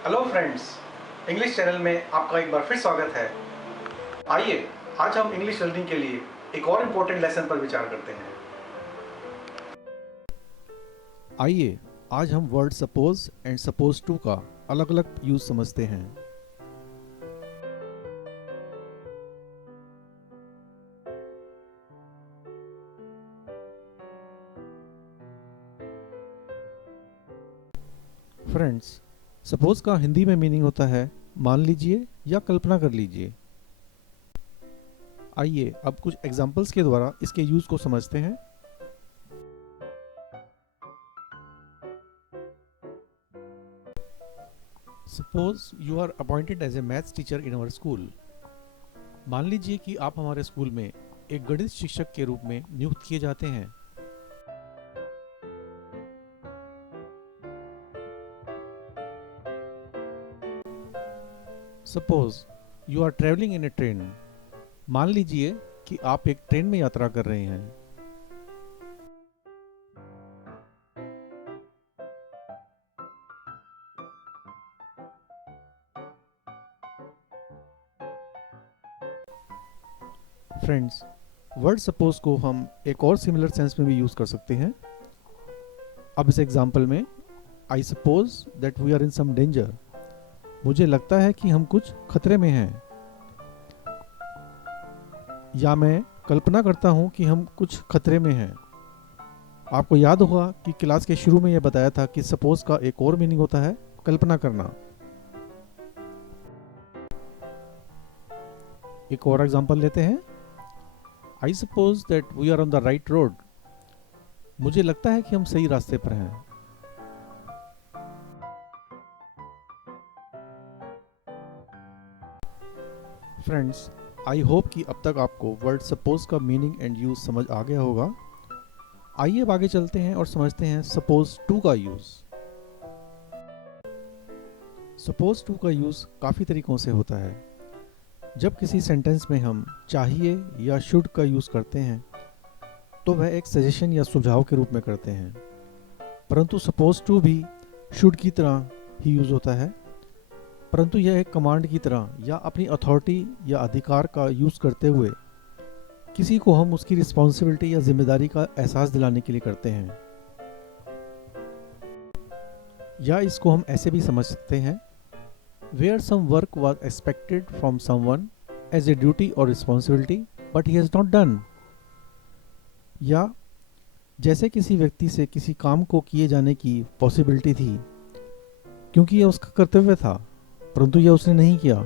Hello friends, English channel में आपका एक बार फिर स्वागत है। आइए आज हम इंग्लिश लर्निंग के लिए एक और इम्पोर्टेंट लेसन पर विचार करते हैं। आइए आज हम word suppose and suppose to का अलग अलग यूज समझते हैं। फ्रेंड्स, सपोज का हिंदी में मीनिंग होता है मान लीजिए या कल्पना कर लीजिए। आइए अब कुछ एग्जांपल्स के द्वारा इसके यूज को समझते हैं। Suppose you are appointed as a maths teacher in our school. मान लीजिए कि आप हमारे स्कूल में एक गणित शिक्षक के रूप में नियुक्त किए जाते हैं। Suppose you are travelling in a train. मान लीजिए कि आप एक ट्रेन में यात्रा कर रहे हैं। फ्रेंड्स, वर्ड सपोज को हम एक और सिमिलर सेंस में भी यूज कर सकते हैं। अब इस एग्जांपल में I suppose that we are in some danger. मुझे लगता है कि हम कुछ खतरे में हैं। या मैं कल्पना करता हूं कि हम कुछ खतरे में हैं। आपको याद होगा कि क्लास के शुरू में यह बताया था कि सपोज का एक और मीनिंग होता है कल्पना करना। एक और एग्जांपल लेते हैं। I suppose that we are on the right road. मुझे लगता है कि हम सही रास्ते पर हैं। फ्रेंड्स, आई होप कि अब तक आपको वर्ड सपोज का मीनिंग एंड यूज समझ आ गया होगा। आइए अब आगे चलते हैं और समझते हैं सपोज टू का यूज। सपोज टू का यूज काफी तरीकों से होता है। जब किसी सेंटेंस में हम चाहिए या शुड का यूज करते हैं तो वह एक सजेशन या सुझाव के रूप में करते हैं, परंतु सपोज टू भी शुड की तरह ही यूज होता है, परंतु यह एक कमांड की तरह या अपनी अथॉरिटी या अधिकार का यूज करते हुए किसी को हम उसकी रिस्पॉन्सिबिलिटी या जिम्मेदारी का एहसास दिलाने के लिए करते हैं। या इसको हम ऐसे भी समझ सकते हैं, where some work was expected from someone as a duty और responsibility but he has not done. या जैसे किसी व्यक्ति से किसी काम को किए जाने की पॉसिबिलिटी थी क्योंकि यह उसका कर्तव्य था, परंतु यह उसने नहीं किया।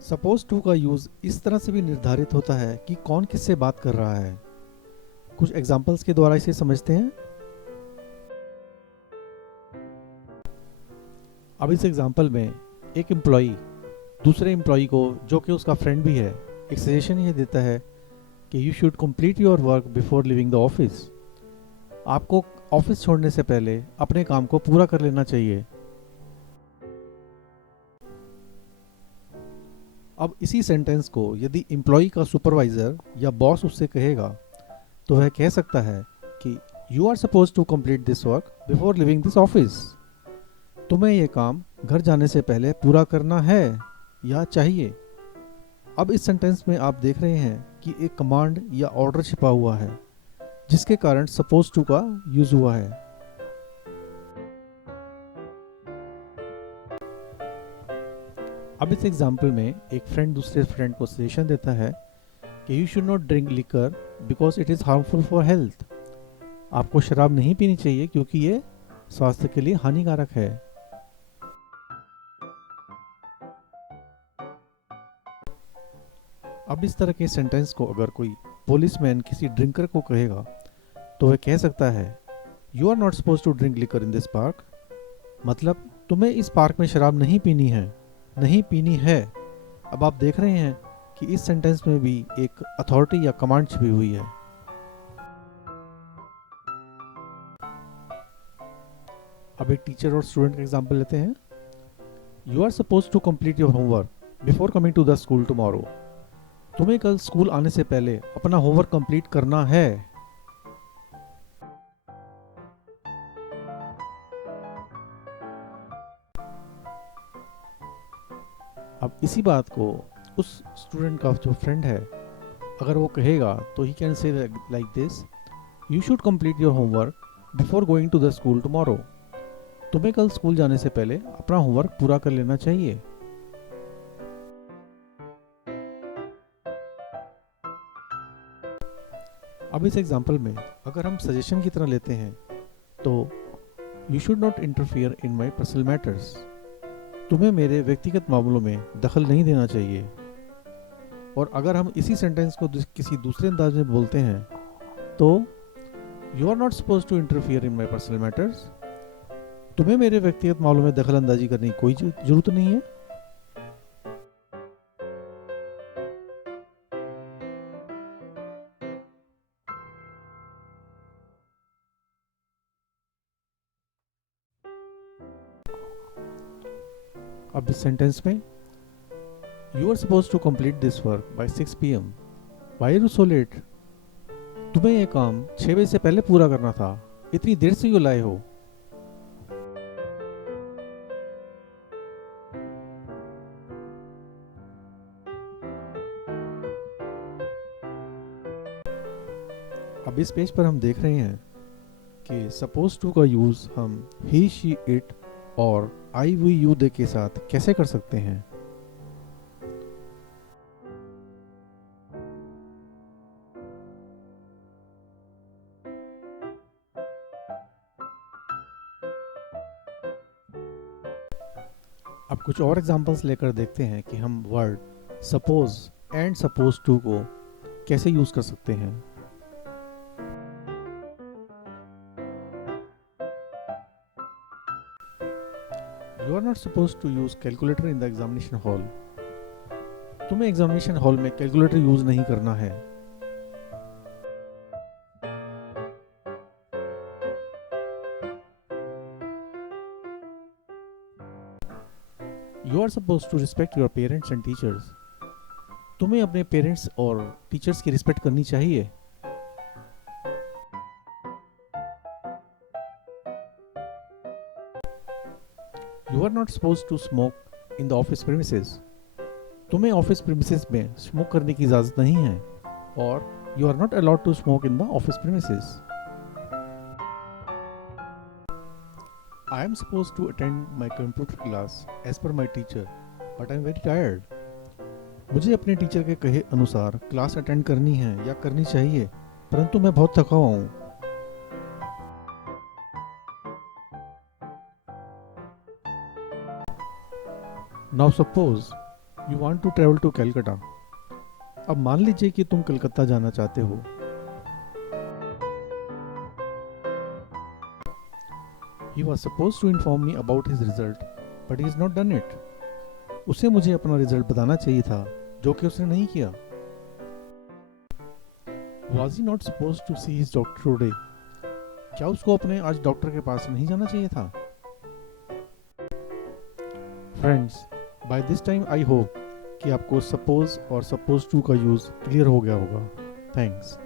सपोज टू का यूज इस तरह से भी निर्धारित होता है कि कौन किससे बात कर रहा है। कुछ एग्जांपल्स के द्वारा इसे समझते हैं। अब इस एग्जांपल में एक एम्प्लॉई दूसरे एम्प्लॉई को, जो कि उसका फ्रेंड भी है, एक सजेशन ये देता है कि you should complete your work before living the office. आपको ऑफिस छोड़ने से पहले अपने काम को पूरा कर लेना चाहिए। अब इसी सेंटेंस को यदि एम्प्लॉई का सुपरवाइजर या बॉस उससे कहेगा तो वह कह सकता है कि you are suppose to complete this work before living this office. तुम्हें यह काम घर जाने से पहले पूरा करना है या चाहिए। अब इस सेंटेंस में आप देख रहे हैं कि एक कमांड या ऑर्डर छिपा हुआ है जिसके कारण सपोज टू का यूज हुआ है। अब इस एग्जाम्पल में एक फ्रेंड दूसरे फ्रेंड को सजेशन देता है कि you should not drink liquor because it is harmful for health. आपको शराब नहीं पीनी चाहिए क्योंकि ये स्वास्थ्य के लिए हानिकारक है। अब इस तरह के सेंटेंस को अगर कोई पुलिसमैन किसी ड्रिंकर को कहेगा तो वह कह सकता है you are not suppose to drink liquor in this park. मतलब तुम्हें इस पार्क में शराब नहीं पीनी है, नहीं पीनी है। अब आप देख रहे हैं कि इस सेंटेंस में भी एक अथॉरिटी या कमांड छिपी हुई है। अब एक टीचर और स्टूडेंट का एग्जांपल लेते हैं। You are suppose to complete your homework before coming to the school tomorrow. तुम्हें कल स्कूल आने से पहले अपना होमवर्क कंप्लीट करना है। अब इसी बात को उस स्टूडेंट का जो फ्रेंड है अगर वो कहेगा तो he can say like this, you should complete your homework before going to the school tomorrow. तुम्हें कल स्कूल जाने से पहले अपना होमवर्क पूरा कर लेना चाहिए। अब इस एग्जाम्पल में अगर हम सजेशन की तरह लेते हैं तो you should not interfere in my personal matters. तुम्हें मेरे व्यक्तिगत मामलों में दखल नहीं देना चाहिए। और अगर हम इसी सेंटेंस को किसी दूसरे अंदाज में बोलते हैं तो you are not suppose to interfere in my personal matters. तुम्हें मेरे व्यक्तिगत मामलों में दखल अंदाजी करने की कोई जरूरत नहीं है। अब इस सेंटेंस में you are suppose to complete this work by 6 PM। Why are you so late? तुम्हें यह काम 6 बजे से पहले पूरा करना था, इतनी देर से क्यों लाए हो? अब इस पेज पर हम देख रहे हैं कि सपोज टू का यूज हम ही शी इट और आई वी यू दे के साथ कैसे कर सकते हैं। अब कुछ और एग्जांपल्स लेकर देखते हैं कि हम word suppose and suppose to को कैसे यूज कर सकते हैं। You are not supposed to use calculator in the examination hall. तुम्हें एग्जामिनेशन हॉल में कैलकुलेटर यूज नहीं करना है। You are supposed to respect your parents and teachers. तुम्हें अपने पेरेंट्स और टीचर्स की रिस्पेक्ट करनी चाहिए। You are not supposed to smoke in the office premises. तुम्हें ऑफिस प्रीमिसेस में स्मोक करने की इजाजत नहीं है। और you are not allowed to smoke in the office premises. I am supposed to attend my computer class as per my teacher, but I am very tired. मुझे अपने टीचर के कहे अनुसार क्लास अटेंड करनी है या करनी चाहिए, परंतु मैं बहुत थका हुआ हूँ। Now suppose you want to travel to Calcutta. अब मान लीजिए कि तुम कलकत्ता जाना चाहते हो। He was supposed to inform me about his result, but he has not done it. उसे मुझे अपना रिजल्ट बताना चाहिए था, जो कि उसने नहीं किया। Was he not supposed to see his doctor today? क्या उसको अपने आज डॉक्टर के पास नहीं जाना चाहिए था? Friends, by this time I hope कि आपको सपोज और सपोज टू का यूज़ क्लियर हो गया होगा। थैंक्स।